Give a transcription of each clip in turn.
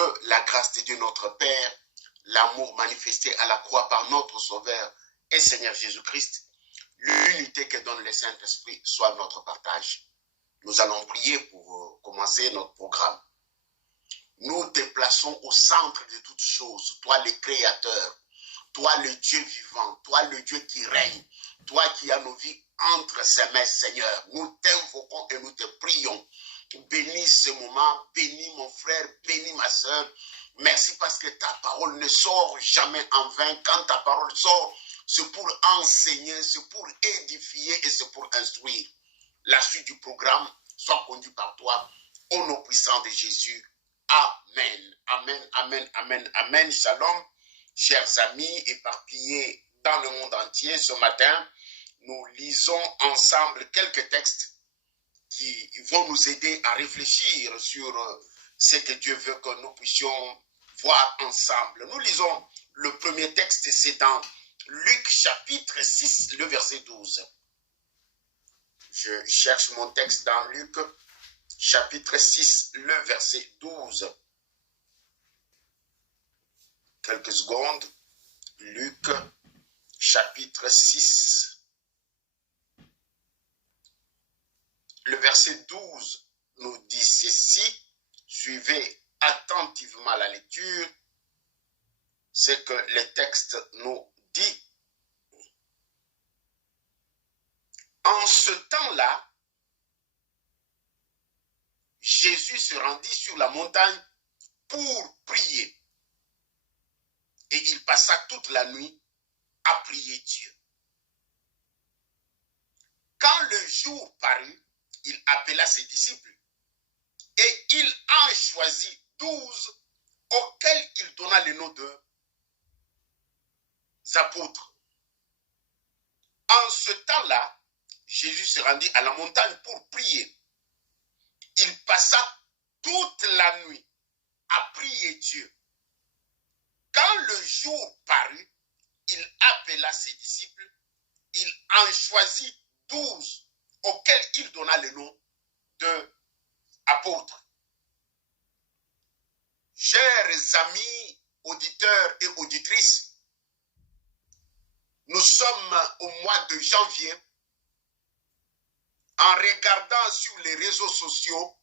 Que la grâce de Dieu notre Père, l'amour manifesté à la croix par notre Sauveur et Seigneur Jésus-Christ, l'unité que donne le Saint-Esprit soit notre partage. Nous allons prier pour commencer notre programme. Nous te plaçons au centre de toutes choses, toi le Créateur, toi le Dieu vivant, toi le Dieu qui règne, toi qui as nos vies entre ses mains, Seigneur. Nous t'invoquons et nous te prions. Bénis ce moment, bénis mon frère, bénis ma soeur. Merci parce que ta parole ne sort jamais en vain. Quand ta parole sort, c'est pour enseigner, c'est pour édifier et c'est pour instruire. La suite du programme soit conduite par toi, au nom puissant de Jésus. Amen, amen, amen, amen, amen. Shalom, chers amis éparpillés dans le monde entier. Ce matin, nous lisons ensemble quelques textes qui vont nous aider à réfléchir sur ce que Dieu veut que nous puissions voir ensemble. Nous lisons le premier texte, c'est dans Luc chapitre 6, le verset 12. Je cherche mon texte dans Luc chapitre 6, le verset 12. Quelques secondes. Luc chapitre 6. Le verset 12 nous dit ceci. Suivez attentivement la lecture. Ce que le texte nous dit. En ce temps-là, Jésus se rendit sur la montagne pour prier. Et il passa toute la nuit à prier Dieu. Quand le jour parut, il appela ses disciples et il en choisit 12 auxquels il donna le nom de apôtres. En ce temps-là, Jésus se rendit à la montagne pour prier. Il passa toute la nuit à prier Dieu. Quand le jour parut, il appela ses disciples, il en choisit 12 auxquels il donna le nom d'apôtres. Chers amis, auditeurs et auditrices, nous sommes au mois de janvier. En regardant sur les réseaux sociaux,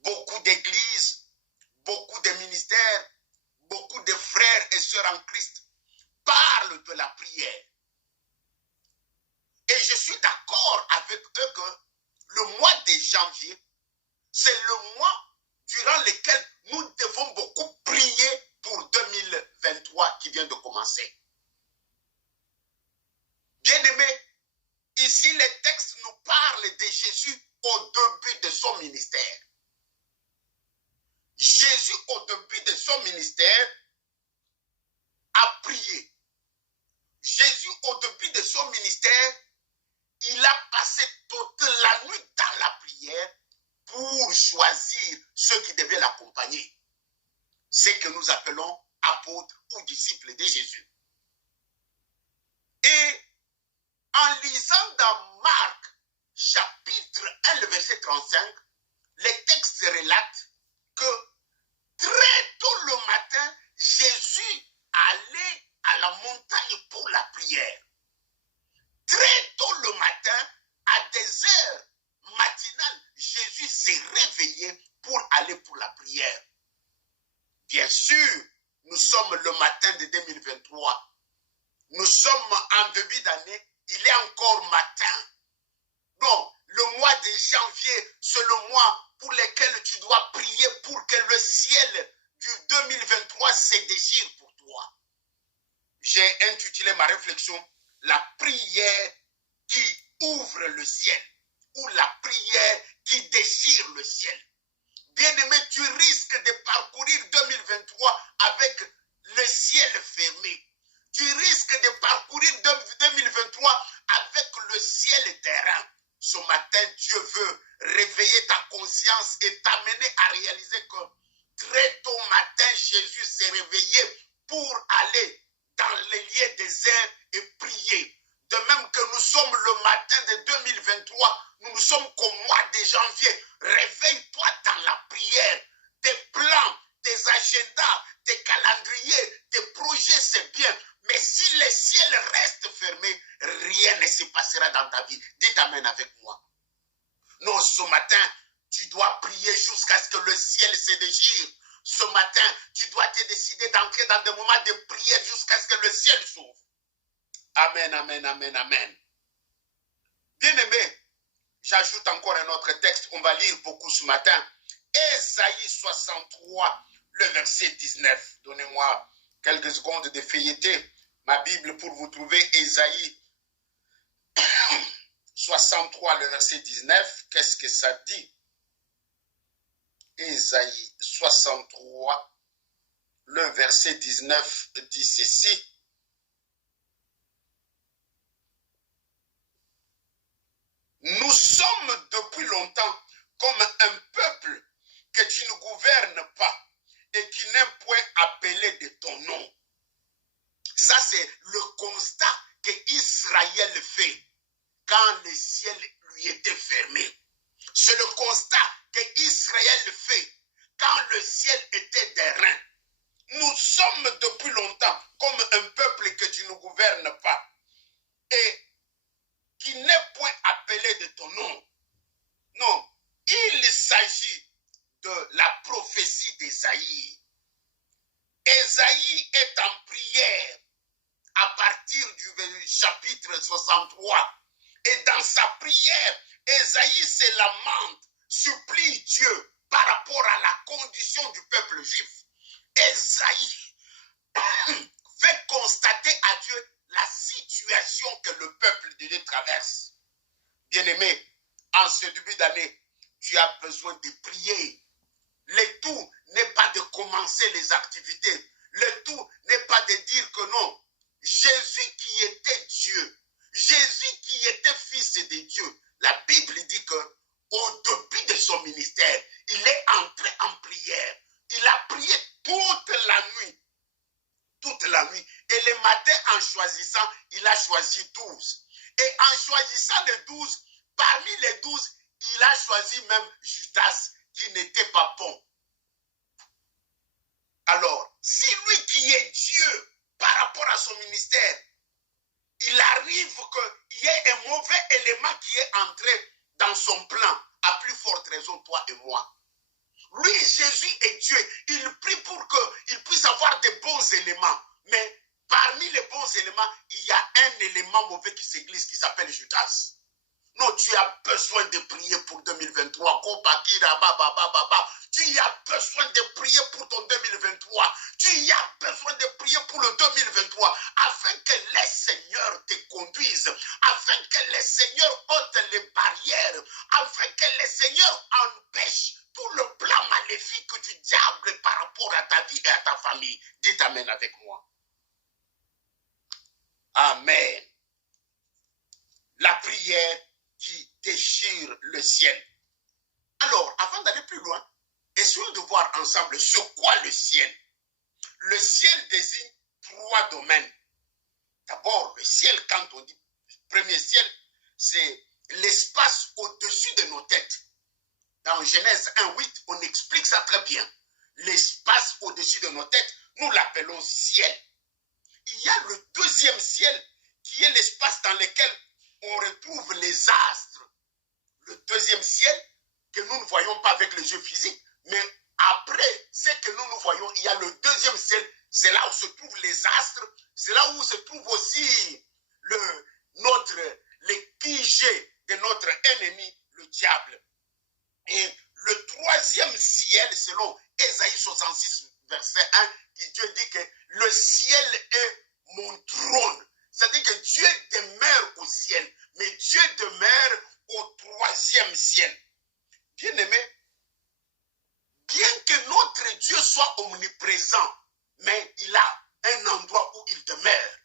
beaucoup d'églises, beaucoup de ministères, beaucoup de frères et sœurs en Christ parlent de la prière. Et je suis d'accord avec eux que le mois de janvier, c'est le mois durant lequel nous devons beaucoup prier pour 2023 qui vient de commencer. Bien-aimés, ici les textes nous parlent de Jésus au début de son ministère. Jésus, au début de son ministère, a prié. Jésus, au début de son ministère, il a passé toute la nuit dans la prière pour choisir ceux qui devaient l'accompagner. Ce que nous appelons apôtres ou disciples de Jésus. Et en lisant dans Marc, chapitre 1, le verset 35, les textes relatent que très tôt le matin, Jésus allait à la montagne pour la prière. Très tôt le matin, à des heures matinales, Jésus s'est réveillé pour aller pour la prière. Bien sûr, nous sommes le matin de 2023. Nous sommes en début d'année, il est encore matin. Donc, le mois de janvier, c'est le mois pour lequel tu dois prier pour que le ciel du 2023 se déchire pour toi. J'ai intitulé ma réflexion « La prière qui ouvre le ciel » ou « La prière qui déchire le ciel ». Bien-aimé, tu risques de parcourir 2023 avec le ciel fermé. Tu risques de parcourir 2023 avec le ciel terrain. Ce matin, Dieu veut réveiller ta conscience et t'amener à réaliser que très tôt matin, Jésus s'est réveillé pour aller dans les lieux déserts et prier. De même que nous sommes le matin de 2023, nous sommes qu'au mois de janvier. Réveille-toi dans la prière vie. Dites amen avec moi. Non, ce matin, tu dois prier jusqu'à ce que le ciel se déchire. Ce matin, tu dois te décider d'entrer dans des moments de prière jusqu'à ce que le ciel s'ouvre. Amen, amen, amen, amen. Bien-aimé, j'ajoute encore un autre texte, on va lire beaucoup ce matin. Ésaïe 63, le verset 19. Donnez-moi quelques secondes de feuilleter ma Bible pour vous trouver Ésaïe 63, le verset 19. Qu'est-ce que ça dit? Ésaïe 63, le verset 19 dit ceci. Nous sommes depuis longtemps comme un peuple que tu ne gouvernes pas et qui n'est point appelé de ton nom. Ça, c'est le constat que Israël fait quand le ciel lui était fermé. C'est le constat que Israël fait quand le ciel était d'airain. Nous sommes depuis longtemps comme un peuple que tu ne gouvernes pas et qui n'est point appelé de ton nom. Non, il s'agit de la prophétie d'Ésaïe. Ésaïe est en prière à partir du chapitre 63. Et dans sa prière, Ésaïe se lamente, supplie Dieu par rapport à la condition du peuple juif. Ésaïe fait constater à Dieu la situation que le peuple de Dieu traverse. Bien-aimé, en ce début d'année, tu as besoin de prier. Le tout n'est pas de commencer les activités. Le tout n'est pas de dire que non. Jésus qui était Dieu, Jésus qui était fils de Dieu, la Bible dit que au début de son ministère, il est entré en prière. Il a prié toute la nuit. Toute la nuit. Et le matin, en choisissant, il a choisi 12. Et en choisissant les 12, parmi les 12, il a choisi même Judas, qui n'était pas bon. Alors, si lui qui est Dieu, par rapport à son ministère, il arrive qu'il y ait un mauvais élément qui est entré dans son plan, à plus forte raison, toi et moi. Lui, Jésus est Dieu. Il prie pour qu'il puisse avoir de bons éléments. Mais parmi les bons éléments, il y a un élément mauvais qui se glisse, qui s'appelle Judas. Non, tu as besoin de prier pour 2023. Tu as besoin de prier pour ton 2023. Tu as besoin de prier pour le 2023 afin que les seigneurs te conduisent, afin que les seigneurs ôtent les barrières, afin que les seigneurs empêchent tout le plan maléfique du diable par rapport à ta vie et à ta famille. Dites amen avec moi. Amen. La prière qui déchire le ciel. Alors, avant d'aller plus loin, essayons de voir ensemble sur quoi le ciel. Le ciel désigne 3 domaines. D'abord, le ciel, quand on dit premier ciel, c'est l'espace au-dessus de nos têtes. Dans Genèse 1:8, on explique ça très bien. L'espace au-dessus de nos têtes, nous l'appelons ciel. Il y a le deuxième ciel, qui est l'espace dans lequel on retrouve les astres. Le deuxième ciel, que nous ne voyons pas avec les yeux physiques, mais après ce que nous voyons, il y a le deuxième ciel, c'est là où se trouvent les astres, c'est là où se trouve aussi les QG de notre ennemi, le diable. Et le troisième ciel, selon Ésaïe 66, verset 1, Dieu dit que le ciel est mon trône. C'est-à-dire que Dieu demeure au ciel, mais Dieu demeure au troisième ciel. Bien-aimé, bien que notre Dieu soit omniprésent, mais il a un endroit où il demeure.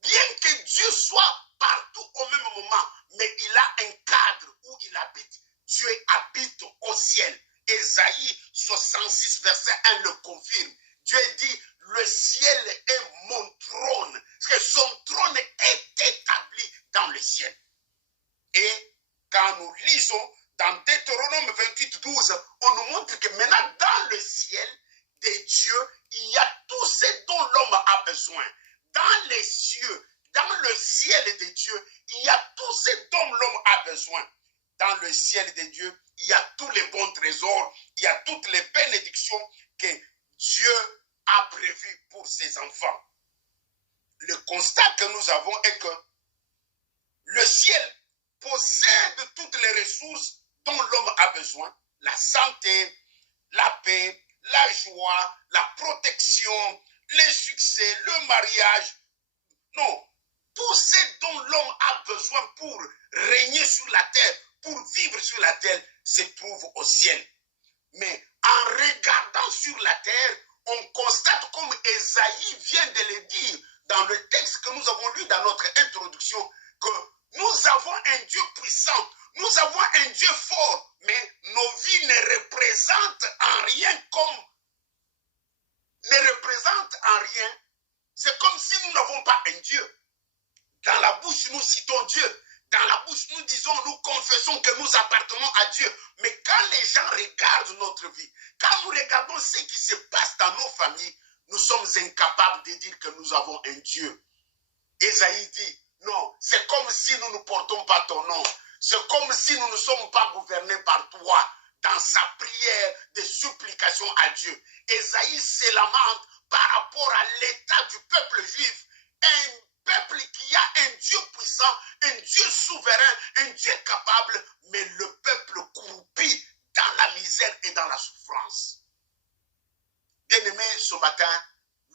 Bien que Dieu soit partout au même moment, mais il a un cadre où il habite. Dieu habite au ciel. Ésaïe 66, verset 1 le confirme. Dieu dit, le ciel est mon trône. Parce que son trône est établi dans le ciel. Et quand nous lisons dans Deutéronome 28, 12, on nous montre que maintenant dans le ciel de Dieu, il y a tout ce dont l'homme a besoin. Dans les cieux, dans le ciel de Dieu, il y a tout ce dont l'homme le ciel de Dieu, il y a tous les bons trésors, il y a toutes les bénédictions que Dieu a prévues pour ses enfants. Le constat que nous avons est que le ciel possède toutes les ressources dont l'homme a besoin, la santé, la paix, la joie, la protection, le succès, le mariage. Non, tout ce dont l'homme a besoin pour régner sur la terre, pour vivre sur la terre, se trouve au ciel. Mais en regardant sur la terre, on constate, comme Ésaïe vient de le dire dans le texte que nous avons lu dans notre introduction, que nous avons un Dieu puissant, nous avons un Dieu fort, mais nos vies ne représentent en rien. C'est comme si nous n'avons pas un Dieu. Dans la bouche, nous citons Dieu. Dans la bouche, nous disons, nous confessons que nous appartenons à Dieu. Mais quand les gens regardent notre vie, quand nous regardons ce qui se passe dans nos familles, nous sommes incapables de dire que nous avons un Dieu. Ésaïe dit, non, c'est comme si nous ne portons pas ton nom. C'est comme si nous ne sommes pas gouvernés par toi. Dans sa prière de supplication à Dieu, Ésaïe se lamente par rapport à l'état du peuple juif. Un peuple qui a un Dieu puissant, un Dieu souverain, un Dieu capable, mais le peuple corrompu dans la misère et dans la souffrance. Bien-aimé, ce matin,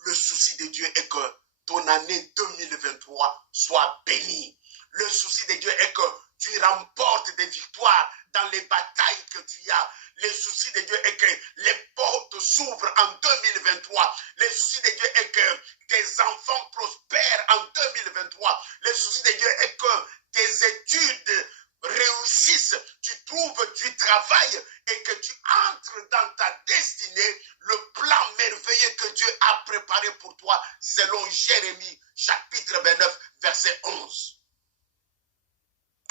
le souci de Dieu est que ton année 2023 soit bénie. Le souci de Dieu est que tu remportes des victoires dans les batailles que tu as. Le souci de Dieu est que les portes s'ouvrent en 2023. Le souci de Dieu est que tes enfants prospèrent en 2023. Le souci de Dieu est que tes études réussissent, tu trouves du travail et que tu entres dans ta destinée, le plan merveilleux que Dieu a préparé pour toi selon Jérémie chapitre 29 verset 11.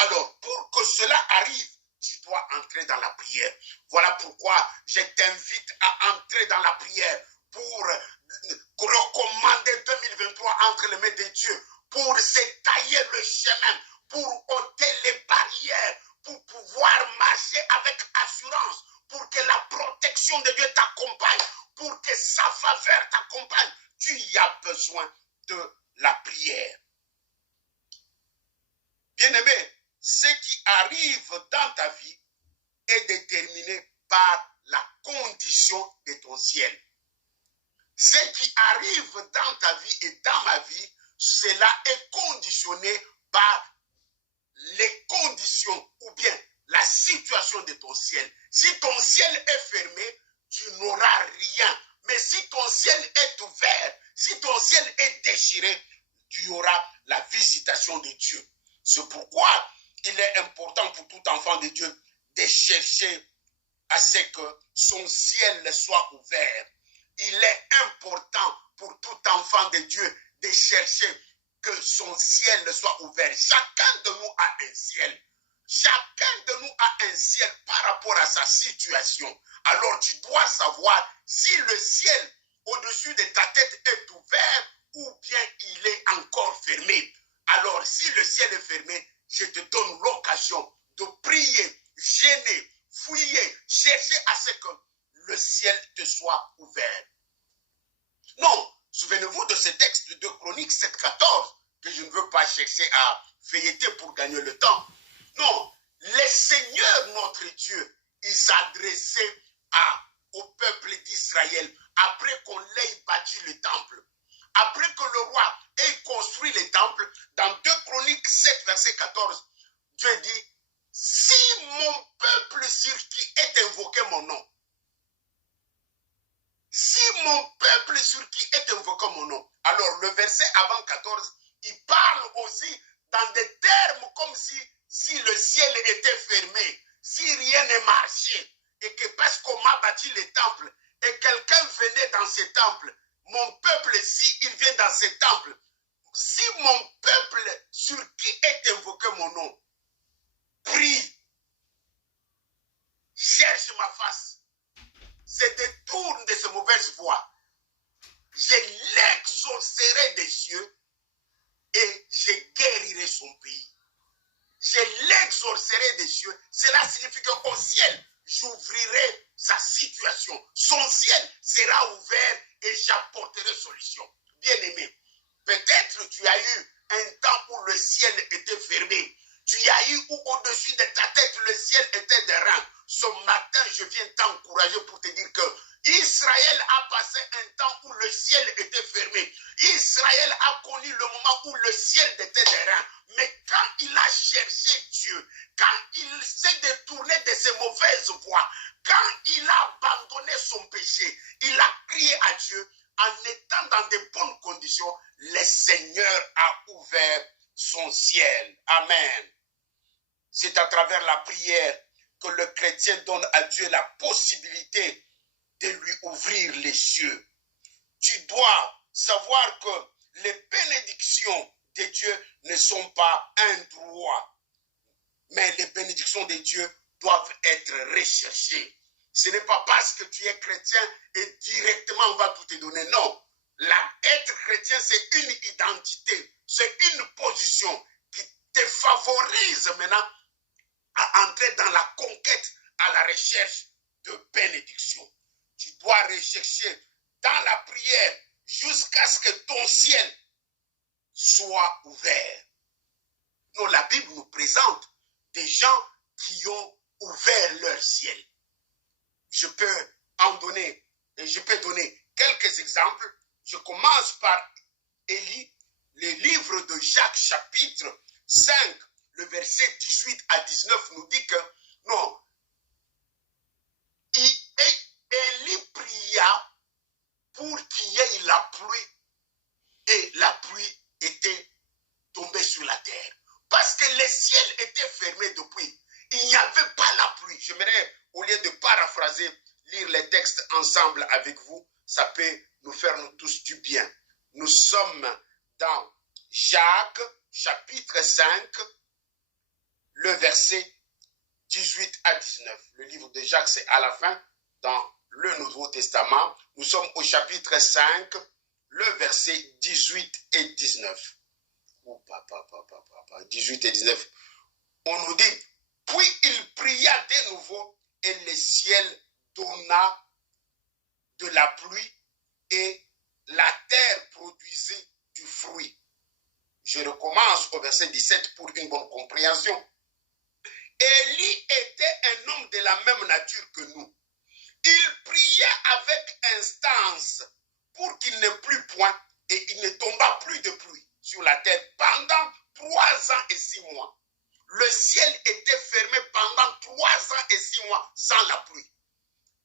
Alors, pour que cela arrive, tu dois entrer dans la prière. Voilà pourquoi je t'invite à entrer dans la prière pour recommander 2023 entre les mains de Dieu, pour se tailler le chemin, pour ôter les barrières, pour pouvoir marcher avec assurance, pour que la protection de Dieu t'accompagne, pour que sa faveur t'accompagne. Tu y as besoin de la prière. Bien-aimé, ce qui arrive dans ta vie est déterminé par la condition de ton ciel. Ce qui arrive dans ta vie et dans ma vie, cela est conditionné par les conditions ou bien la situation de ton ciel. Si ton ciel est fermé, tu n'auras rien. Mais si ton ciel est ouvert, si ton ciel est déchiré, tu auras la visitation de Dieu. C'est pourquoi il est important pour tout enfant de Dieu de chercher à ce que son ciel soit ouvert. Il est important pour tout enfant de Dieu de chercher que son ciel soit ouvert. Chacun de nous a un ciel. Chacun de nous a un ciel par rapport à sa situation. Alors tu dois savoir si le ciel au-dessus de ta tête est ouvert ou bien il est encore fermé. Alors si le ciel est fermé, je te donne l'occasion de prier, gêner, fouiller, chercher à ce que le ciel te soit ouvert. Non, souvenez-vous de ce texte de 2 Chroniques 7,14 que je ne veux pas chercher à feuilleter pour gagner le temps. Non, le Seigneur notre Dieu, il s'adressait au peuple d'Israël après qu'on ait bâti le temple. Après que le roi ait construit le temple, dans 2 Chroniques 7, verset 14, Dieu dit, si mon peuple sur qui est invoqué mon nom, si mon peuple sur qui est invoqué mon nom, alors le verset avant 14, il parle aussi dans des termes comme si le ciel était fermé, si rien ne marchait, et que parce qu'on m'a bâti le temple, et quelqu'un venait dans ce temple, mon peuple, s'il vient dans ce temple, si mon peuple sur qui est invoqué mon nom, prie, cherche ma face, se détourne de ces mauvaises voies, je l'exaucerai des cieux et je guérirai son pays. Je l'exaucerai m'annoncerai des cieux, cela signifie qu'au ciel, j'ouvrirai sa situation. Son ciel sera ouvert et j'apporterai solution. Bien-aimé, peut-être tu as eu un temps où le ciel était fermé. Tu as eu où au-dessus de ta tête, le ciel était des reins. Ce matin, je viens t'encourager pour te dire que Israël a passé un temps où le ciel était fermé. Israël a connu le moment où le ciel était des reins. Mais quand il a cherché Dieu, quand il s'est détourné de ses mauvaises voies, quand il a abandonné son péché, il a crié à Dieu, en étant dans de bonnes conditions, le Seigneur a ouvert son ciel. Amen. C'est à travers la prière que le chrétien donne à Dieu la possibilité de lui ouvrir les cieux. Tu dois savoir que les bénédictions de Dieu ne sont pas un droit, mais les bénédictions de Dieu doivent être recherchées. Ce n'est pas parce que tu es chrétien et directement on va tout te donner. Non. Être chrétien, c'est une identité, c'est une position qui te favorise maintenant à entrer dans la conquête, à la recherche de bénédiction. Tu dois rechercher dans la prière jusqu'à ce que ton ciel soit ouvert. Non, la Bible nous présente des gens qui ont ouvert leur ciel. Je peux donner quelques exemples. Je commence par Élie, le livre de Jacques chapitre 5, le verset 18 à 19 nous dit que non, Élie pria pour qu'il y ait la pluie et la pluie était tombée sur la terre. Parce que les ciels étaient fermés depuis. Il n'y avait pas la pluie. J'aimerais, au lieu de paraphraser, lire les textes ensemble avec vous. Ça peut nous faire nous tous du bien. Nous sommes dans Jacques, chapitre 5, le verset 18 à 19. Le livre de Jacques, c'est à la fin, dans le Nouveau Testament. Nous sommes au chapitre 5, le verset 18 et 19. 18 et 19. On nous dit, puis il pria de nouveau et le ciel donna de la pluie et la terre produisit du fruit. Je recommence au verset 17 pour une bonne compréhension. Élie était un homme de la même nature que nous. Il priait avec instance pour qu'il ne plût point et il ne tomba plus de pluie sur la terre pendant 3 ans et 6 mois. Le ciel était fermé pendant 3 ans et 6 mois sans la pluie.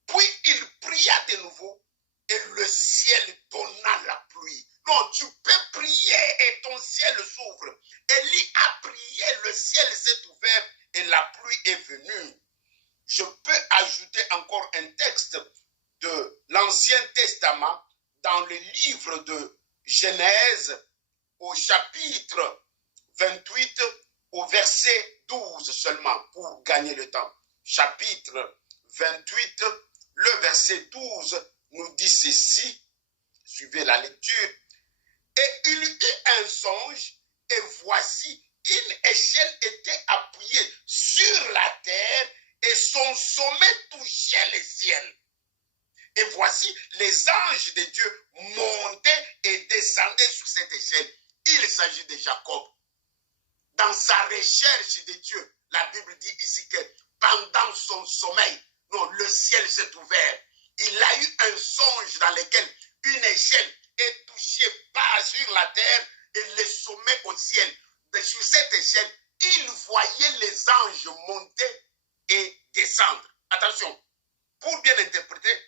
Puis il pria de nouveau et le ciel donna la pluie. Non, tu peux prier et ton ciel s'ouvre. Élie a prié, le ciel s'est ouvert et la pluie est venue. Je peux ajouter encore un texte de l'Ancien Testament dans le livre de Genèse au chapitre 28 au verset 12 seulement pour gagner le temps. Chapitre 28, le verset 12 nous dit ceci. Suivez la lecture. Et il eut un songe et voici une échelle était appuyée sur la terre et son sommet touchait le ciel. Et voici les anges de Dieu montaient et descendaient sur cette échelle. Il s'agit de Jacob. Dans sa recherche de Dieu, la Bible dit ici que pendant son sommeil, non, le ciel s'est ouvert. Il a eu un songe dans lequel une échelle est touchée par sur la terre et le sommet au ciel. Et sur cette échelle, il voyait les anges monter et descendre. Attention, pour bien interpréter,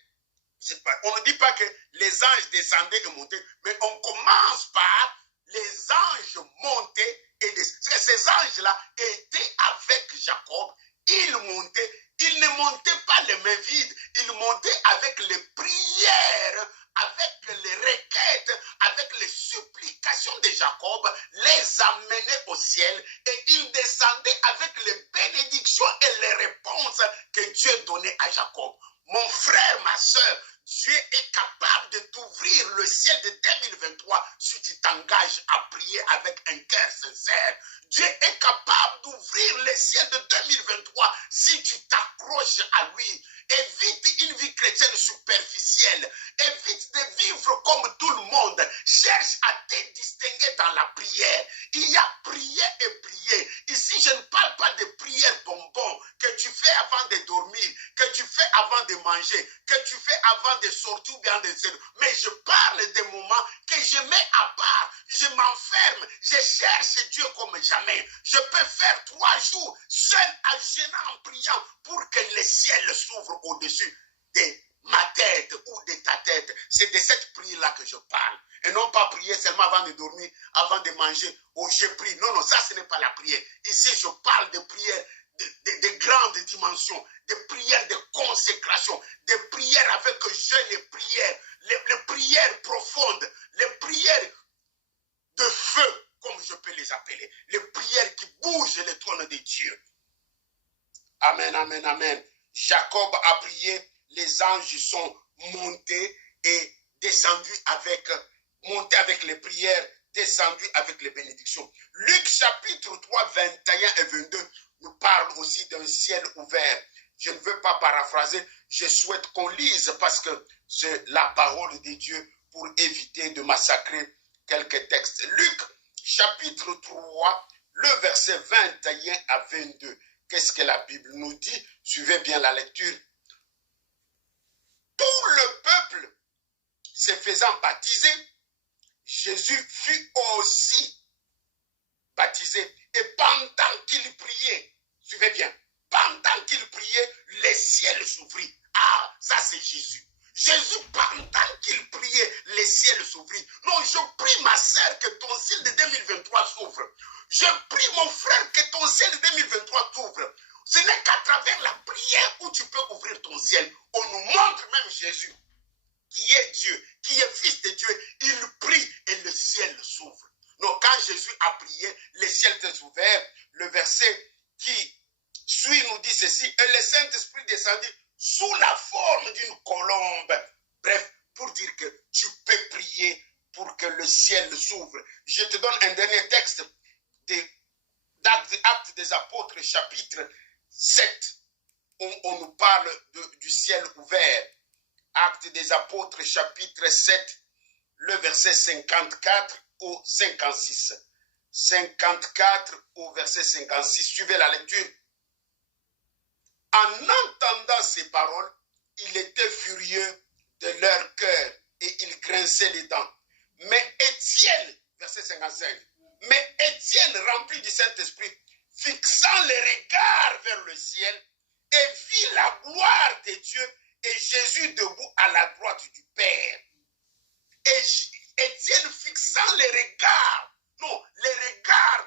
on ne dit pas que les anges descendaient et montaient, mais on commence par les anges montaient et descendaient. Ces anges-là étaient avec Jacob. Ils ne montaient pas les mains vides, ils montaient avec les prières, avec les requêtes, avec les supplications de Jacob, les amenaient au ciel et ils descendaient avec les bénédictions et les réponses que Dieu donnait à Jacob. Mon frère, ma soeur, Dieu est capable de t'ouvrir le ciel de 2023 si tu t'engages à prier avec un cœur sincère. Dieu est capable d'ouvrir le ciel de 2023 si tu t'accroches à lui. Évite une vie chrétienne superficielle. Évite de vivre comme tout le monde. Cherche à te distinguer dans la prière. Il y a prier et prier. Ici, je ne parle pas de prière bonbon que tu fais avant de dormir, que tu fais avant de manger, que tu fais avant de sortir ou bien de sortir. Mais je parle des moments que je mets à part. Je m'enferme. Je cherche Dieu comme jamais. Je peux faire 3 jours seul à jeûner en priant pour que le ciel s'ouvre au-dessus de ma tête ou de ta tête. C'est de cette prière-là que je parle. Et non pas prier seulement avant de dormir, avant de manger. Oh, je prie. Non, non, ça ce n'est pas la prière. Ici, je parle de prière de grandes dimensions, de prières de consécration, de prières avec jeûne et prières, les prières profondes, les prières de feu, comme je peux les appeler, les prières qui bougent le trône de Dieu. Amen, amen, amen. Jacob a prié, les anges sont montés et descendus montés avec les prières, descendus avec les bénédictions. Luc chapitre 3, 21 et 22 nous parle aussi d'un ciel ouvert. Je ne veux pas paraphraser, je souhaite qu'on lise parce que c'est la parole de Dieu pour éviter de massacrer quelques textes. Luc chapitre 3, le verset 21 à 22. Qu'est-ce que la Bible nous dit? Suivez bien la lecture. Tout le peuple se faisant baptiser, Jésus fut aussi baptisé. Et pendant qu'il priait, suivez bien, pendant qu'il priait, le ciel s'ouvrit. Ah, ça c'est Jésus. Jésus, pendant qu'il priait, le ciel s'ouvrit. Non, je prie ma sœur que ton ciel de 2023 s'ouvre. Je prie mon frère que ton ciel de 2023 s'ouvre. Ce n'est qu'à travers la prière où tu peux ouvrir ton ciel. On nous montre même Jésus, qui est Dieu, qui est fils de Dieu. Il prie et le ciel s'ouvre. Donc quand Jésus a prié, le ciel s'est ouvert. Le verset qui suit nous dit ceci. Et le Saint-Esprit descendit sous la forme d'une colombe. Bref, pour dire que tu peux prier pour que le ciel s'ouvre. Je te donne un dernier texte d'Actes des Apôtres, chapitre 7, où on nous parle du ciel ouvert. Actes des Apôtres, chapitre 7, le verset 54 au 56. 54 au verset 56. Suivez la lecture. En entendant ces paroles, il était furieux de leur cœur et il grinçait les dents. Mais Étienne, verset 55, mais Étienne, rempli du Saint-Esprit, fixant les regards vers le ciel, et vit la gloire de Dieu et Jésus debout à la droite du Père. Et Étienne fixant les regards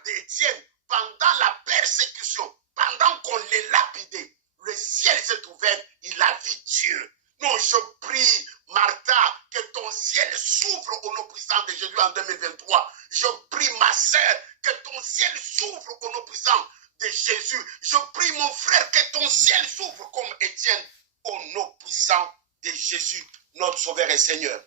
d'Étienne pendant la persécution, pendant qu'on les lapidait, le ciel s'est ouvert, il a vu Dieu. Non, je prie, Martha, que ton ciel s'ouvre au nom puissant de Jésus en 2023. Je prie, ma sœur, que ton ciel s'ouvre au nom puissant de Jésus. Je prie, mon frère, que ton ciel s'ouvre comme Étienne au nom puissant de Jésus, notre Sauveur et Seigneur.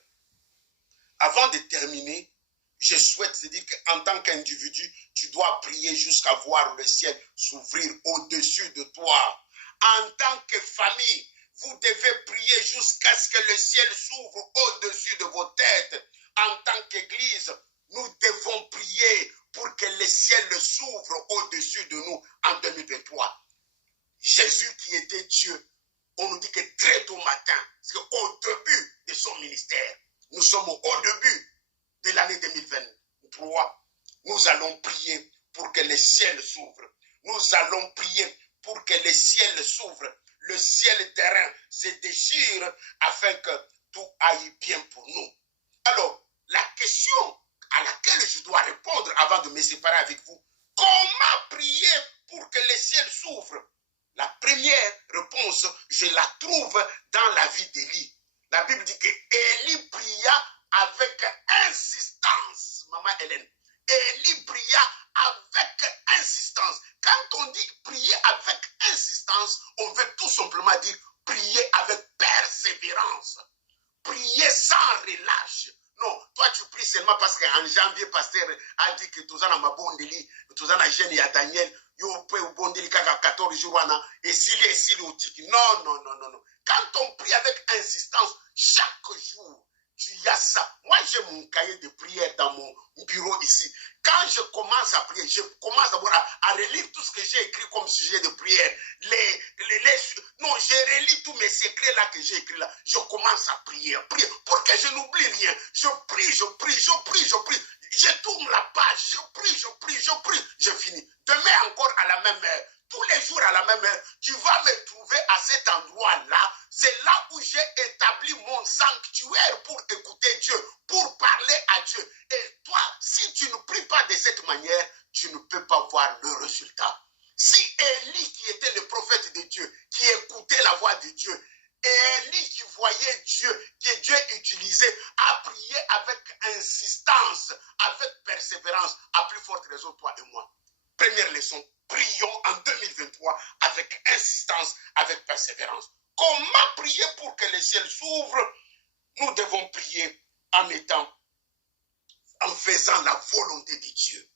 Avant de terminer, je souhaite te dire qu'en tant qu'individu, tu dois prier jusqu'à voir le ciel s'ouvrir au-dessus de toi. En tant que famille, vous devez prier jusqu'à ce que le ciel s'ouvre au-dessus de vos têtes. En tant qu'Église, nous devons prier pour que le ciel s'ouvre au-dessus de nous en 2023. Jésus qui était Dieu, on nous dit que très tôt matin, c'est au début de son ministère, nous sommes au début de l'année 2023, nous allons prier pour que le ciel s'ouvre. Nous allons prier pour que le ciel s'ouvre. Le ciel terrain se déchire afin que tout aille bien pour nous. Alors, la question à laquelle je dois répondre avant de me séparer avec vous, comment prier pour que le ciel s'ouvre? La première réponse, je la trouve dans la vie d'Élie. La Bible dit que Élie pria avec insistance. Maman Hélène, Élie pria avec insistance. Quand on dit prier avec insistance, on veut tout simplement dire prier avec persévérance. Prier et large. Non, toi tu pries seulement parce qu'en janvier, pasteur a dit que tous en ma bondeli, tous en jeune et à Daniel, yo peut bondeli kaka 14 jours et s'il ou tiki. Non, non, non, non, non. Quand on prie avec insistance, chaque jour, tu y as ça. Moi, j'ai mon cahier de prière dans mon bureau ici. Quand je commence à prier, je commence d'abord à relire tout ce que j'ai écrit comme sujet de prière. Non, je relis tous mes secrets là que j'ai écrits là. Je commence à prier pour que je n'oublie rien. Je prie, je prie, je prie, je prie. Je tourne la page, je prie, je prie, je prie. Je finis. Demain encore à la même heure. Tous les jours à la même heure, tu vas me trouver à cet endroit-là. C'est là où j'ai établi mon sanctuaire pour écouter Dieu, pour parler à Dieu. Et toi, si tu ne pries pas de cette manière, tu ne peux pas voir le résultat. Si Élie, qui était le prophète de Dieu, qui écoutait la voix de Dieu, et Élie qui voyait Dieu, que Dieu utilisait, a prié avec insistance, avec persévérance, à plus forte raison, toi et moi. Première leçon, prions en 2023 avec insistance, avec persévérance. Comment prier pour que le ciel s'ouvre? Nous devons prier en faisant la volonté de Dieu.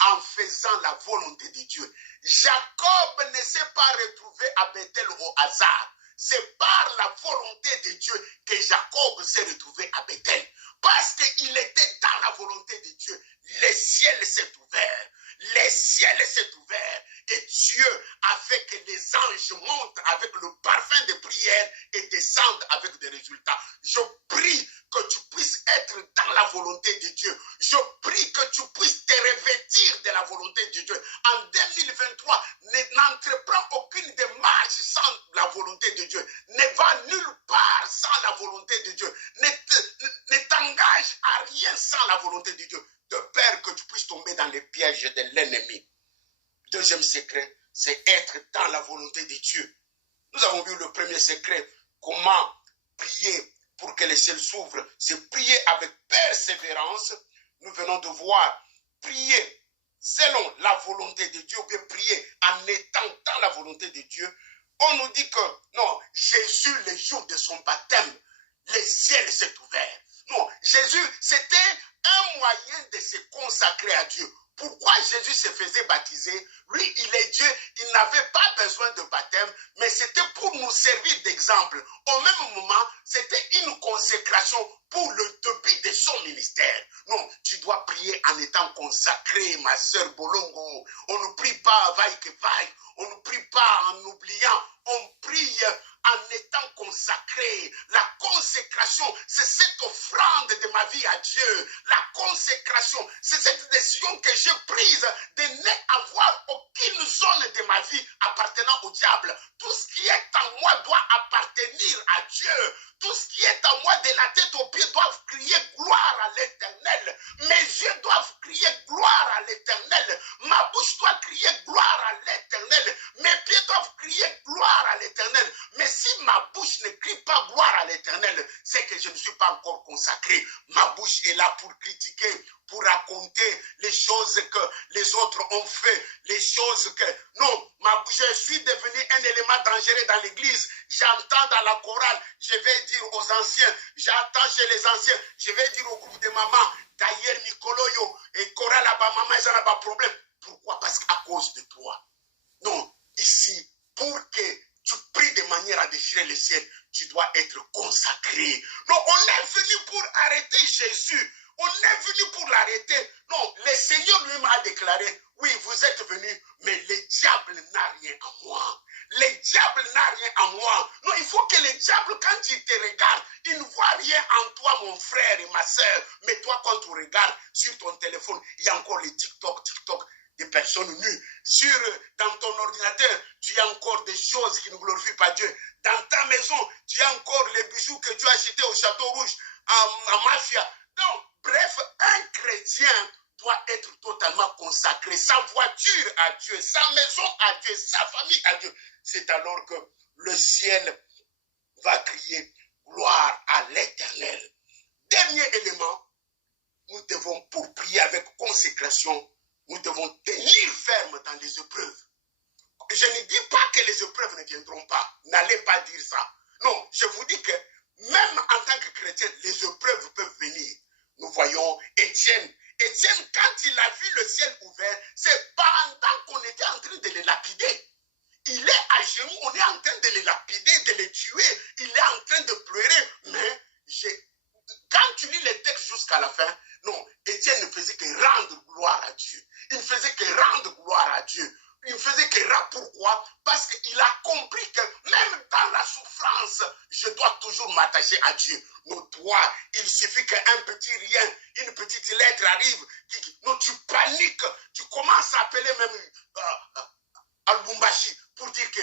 En faisant la volonté de Dieu. Jacob ne s'est pas retrouvé à Bethel au hasard. C'est par la volonté de Dieu que Jacob s'est retrouvé à Bethel. Parce qu'il était dans la volonté de Dieu. Le ciel s'est ouvert. Le ciel s'est ouvert. Et Dieu a fait que les anges montent avec le parfum de prière et descendent avec des résultats. Je prie que tu puisses être dans la volonté de Dieu. Je prie que tu puisses te revêtir de la volonté de Dieu. En 2023, n'entreprends aucune démarche sans la volonté de Dieu. Ne va nulle part sans la volonté de Dieu. Ne t'engage à rien sans la volonté de Dieu. De peur que tu puisses tomber dans les pièges de l'ennemi. Deuxième secret, c'est être dans la volonté de Dieu. Nous avons vu le premier secret, comment prier pour que le ciel s'ouvre. C'est prier avec persévérance. Nous venons de voir prier selon la volonté de Dieu, ou bien prier en étant dans la volonté de Dieu. On nous dit que, non, Jésus, le jour de son baptême, le ciel s'est ouvert. Non, Jésus, c'était un moyen de se consacrer à Dieu. Pourquoi Jésus se faisait baptiser? Lui, il est Dieu, il n'avait pas besoin de baptême, mais c'était pour nous servir d'exemple. Au même moment, c'était une consécration pour le début de son ministère. Non, tu dois prier en étant consacré, ma sœur Bolongo. On ne prie pas vaille que vaille, on ne prie pas en oubliant, on prie en étant consacré. La consécration, c'est cette offrande de ma vie à Dieu. La consécration, c'est cette décision que j'ai prise de n'avoir aucune zone de ma vie appartenant au diable. Tout ce qui est en moi doit appartenir à Dieu. Tout ce qui est en moi, de la tête aux pieds, doivent crier gloire à l'Éternel. Mes yeux doivent crier gloire à l'Éternel. Ma bouche doit crier gloire à l'Éternel. Mes pieds doivent crier gloire à l'Éternel. Mais si ma bouche ne crie pas gloire à l'Éternel, c'est que je ne suis pas encore consacré. Ma bouche est là pour critiquer, pour raconter les choses que les autres ont fait, les choses que... Non, je suis devenu un élément dangereux dans l'église. J'entends dans la chorale, je vais dire aux anciens, j'entends chez les anciens, je vais dire au groupe de mamans, d'ailleurs Nicoloyo et chorale là-bas, maman, ils ont pas de problème. Pourquoi? Parce qu'à cause de toi. Non, ici, pour que tu pries de manière à déchirer le ciel, tu dois être consacré. Non, on est venu pour arrêter Jésus. On est venu pour l'arrêter. Non, le Seigneur lui-même a déclaré, oui, vous êtes venus, mais le diable n'a rien à moi. Le diable n'a rien à moi. Non, il faut que le diable, quand il te regarde, il ne voit rien en toi, mon frère et ma soeur. Mais toi, quand tu regardes sur ton téléphone, il y a encore les TikTok, des personnes nues. Dans ton ordinateur, tu as encore des choses qui ne glorifient pas Dieu. Dans ta maison, tu as encore les bijoux que tu as achetés au Château Rouge, en mafia. Donc, bref, un chrétien doit être totalement consacré. Sa voiture à Dieu, sa maison à Dieu, sa famille à Dieu. C'est alors que le ciel va crier gloire à l'Éternel. Dernier élément, nous devons, pour prier avec consécration, nous devons tenir ferme dans les épreuves. Je ne dis pas que les épreuves ne viendront pas. N'allez pas dire ça. Non, je vous dis que même en tant que chrétien, les épreuves peuvent venir. Nous voyons Étienne. Étienne, quand il a vu le ciel ouvert, c'est pendant qu'on était en train de les lapider. Il est à genoux, on est en train de les lapider, de les tuer. Il est en train de pleurer. Mais quand tu lis les textes jusqu'à la fin, non, Étienne ne faisait que rendre gloire à Dieu. Il ne faisait que rendre gloire à Dieu. Il ne faisait que rendre. Pourquoi? Parce qu'il a compris que même dans la souffrance, je dois toujours m'attacher à Dieu. Non, toi, il suffit qu'un petit rien, une petite lettre arrive, non, tu paniques, tu commences à appeler même Al-Bumbashi pour dire que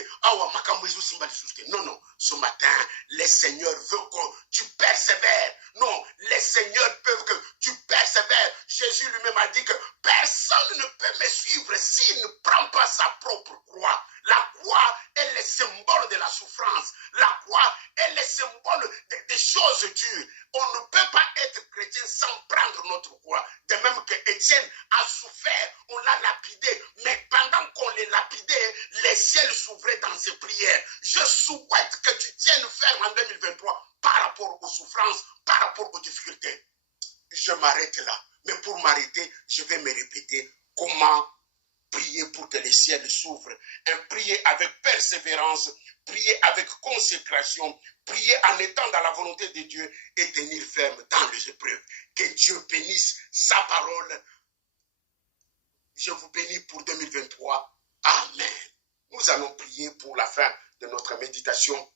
non, non, ce matin, le Seigneur veut que tu persévères. Non, les seigneurs peuvent que tu persévères. Jésus lui-même a dit que personne ne peut me suivre s'il ne prend pas sa propre croix. La croix est le symbole de la souffrance. La croix est le symbole des choses dures. On ne peut pas être chrétien sans prendre notre croix. De même que Étienne a souffert, on l'a lapidé. Mais pendant qu'on les lapidait, les ciels s'ouvraient dans ses prières. Je souhaite que tu tiennes ferme en 2023 par rapport aux souffrances, par rapport aux difficultés. Je m'arrête là. Mais pour m'arrêter, je vais me répéter comment prier pour que les ciels s'ouvrent. Prier avec persévérance, prier avec consécration, prier en étant dans la volonté de Dieu et tenir ferme dans les épreuves. Que Dieu bénisse sa parole. Je vous bénis pour 2023. Amen. Nous allons prier pour la fin de notre méditation.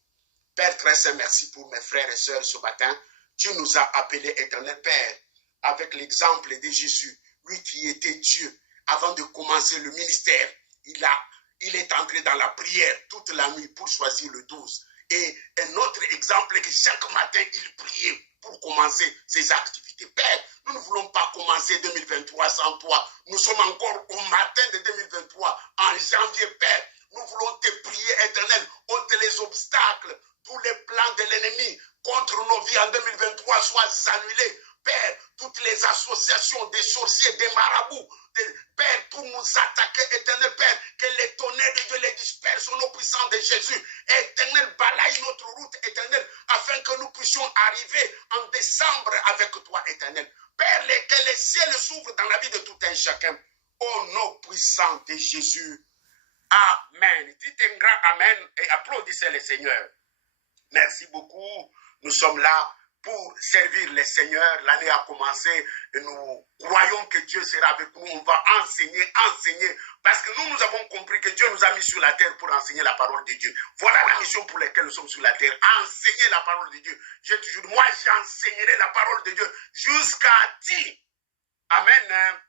Père très saint, merci pour mes frères et sœurs ce matin. Tu nous as appelés, éternel Père, avec l'exemple de Jésus, lui qui était Dieu. Avant de commencer le ministère, il est entré dans la prière toute la nuit pour choisir le 12. Et un autre exemple est que chaque matin, il priait pour commencer ses activités. Père, nous ne voulons pas commencer 2023 sans toi. Nous sommes encore au matin de 2023, en janvier, Père. Nous voulons te prier, éternel, ôte les obstacles, tous les plans de l'ennemi contre nos vies en 2023 soient annulés. Père, toutes les associations des sorciers, des marabouts, Père, pour nous attaquer, éternel Père, que les tonnerres de Dieu les dispersent au nom puissant de Jésus. Éternel, balaye notre route, éternel, afin que nous puissions arriver en décembre avec toi, éternel. Père, que les ciels s'ouvrent dans la vie de tout un chacun. Au nom puissant de Jésus. Amen. Dites un grand Amen et applaudissez le Seigneur. Merci beaucoup. Nous sommes là pour servir les seigneurs. L'année a commencé et nous croyons que Dieu sera avec nous. On va enseigner, parce que nous avons compris que Dieu nous a mis sur la terre pour enseigner la parole de Dieu. Voilà la mission pour laquelle nous sommes sur la terre, enseigner la parole de Dieu. J'ai toujours dit, moi j'enseignerai la parole de Dieu jusqu'à dire. Amen.